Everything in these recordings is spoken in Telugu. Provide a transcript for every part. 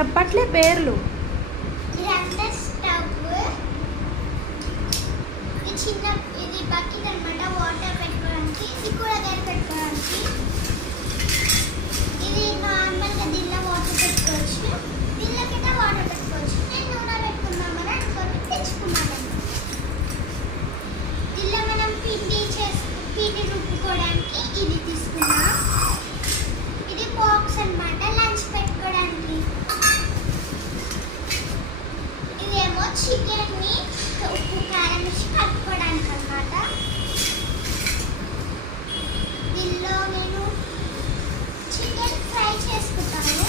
చెప్పట్లే పేర్లు. ఇదంతా స్టవ్. ఇది చిన్న ఇది బకెట్ అన్నమాట, వాటర్ పెట్టుకోవడానికి. ఇది కూరగాయలు పెట్టుకోవడానికి. ఇది నార్మల్గా దీనిలో వాటర్ పెట్టుకోవచ్చు, దీనిలో కింద వాటర్ పెట్టుకోవచ్చు. నేను నూనె పెట్టుకుందామని అనుకొని తెచ్చుకున్నాను. దీనిలో మనం పిండి రుబ్బుకోవడానికి ఇది తీసుకున్నాం. ఇది బాక్స్ అన్నమాట, లంచ్ పెట్టుకోవడానికి. ఇదేమో చికెన్ ని ఉప్పు కారం వేసి కలుపుకోవడానికి అన్నమాట. దీనిలో నేను చికెన్ ఫ్రై చేసుకుంటాను.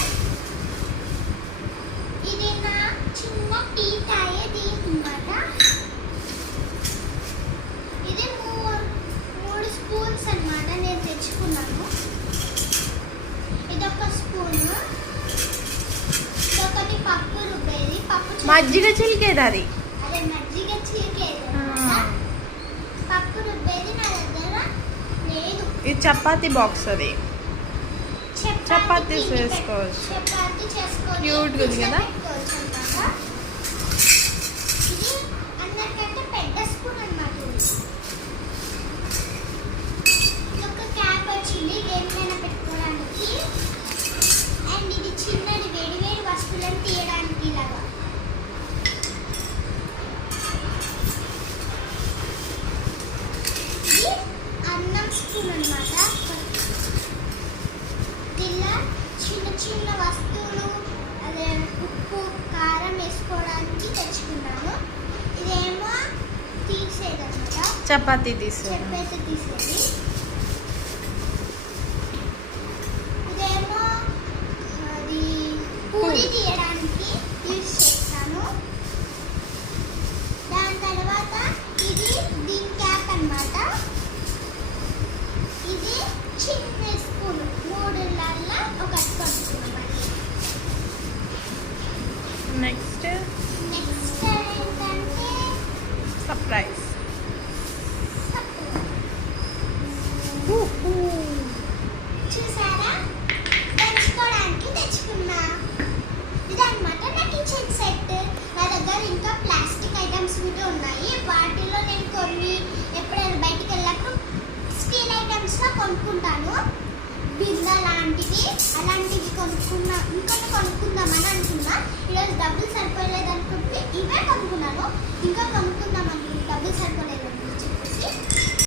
ఇది నా చిన్న టీ తాగేది అన్నమాట. ఇది మూడు స్పూన్స్ అన్నమాట నేను తెచ్చుకున్నాను. ఇదొక స్పూను, ఇదొకటి పప్పు రుబ్బేది, మజ్జిగ చిలికేది అది. అదే మజ్జిగ చిలికేది. పప్పు రుబ్బేది నా దగ్గర లేదు. ఇది చపాతీ బాక్స్, అది చపాతీ చేసుకోవచ్చు. చపాతీ చేసుకోవచ్చు. క్యూట్ ఉంది కదా. ఇది అందరికంటే పెద్ద స్పూన్ అన్నమాట. ఇది ఒక క్యాప్ వచ్చింది దేనికైనా పెట్టుకోవడానికి. అండ్ ఇది చిన్నది వేడి వేడి వస్తువులను తీయడానికి ఇలాగా. ఇది అన్నం స్పూన్ అన్నమాట. దీనిలో చిన్న చిన్న వస్తువులు, అదే ఉప్పు కారం వేసుకోవడానికి తెచ్చుకున్నాను. ఇదేమో తీసేది అన్నమాట, చపాతీ తీసేది. ఇదేమో అది పూరి తీయడానికి యూజ్ చేస్తాను. దాని తర్వాత ఇది దీని క్యాప్ అన్నమాట. ఇది చిన్న స్పూన్, మూడులల్లో ఒకటి కొనుక్కున్నాం. నెక్స్ట్ ఏంటంటే సర్ప్రైజ్. చూసారా, తెచ్చుకోవడానికి తెచ్చుకున్నా. ఇదన్నమాట నా కిచెన్ సెట్. నా దగ్గర ఇంకా ప్లాస్టిక్ ఐటమ్స్ కూడా ఉన్నాయి. వాటిలో నేను కొన్ని ఎప్పుడైనా బయటికి వెళ్ళినప్పుడు స్టీల్ ఐటమ్స్లో కొనుక్కుంటాను. బిర్లా లాంటివి అలాంటివి ఇంకొన్ని కొనుక్కుందామని అనుకున్నా. ఈరోజు డబ్బులు సరిపోలేదు అనుకుంటే ఇవే కొనుక్కున్నాను. ఇంకా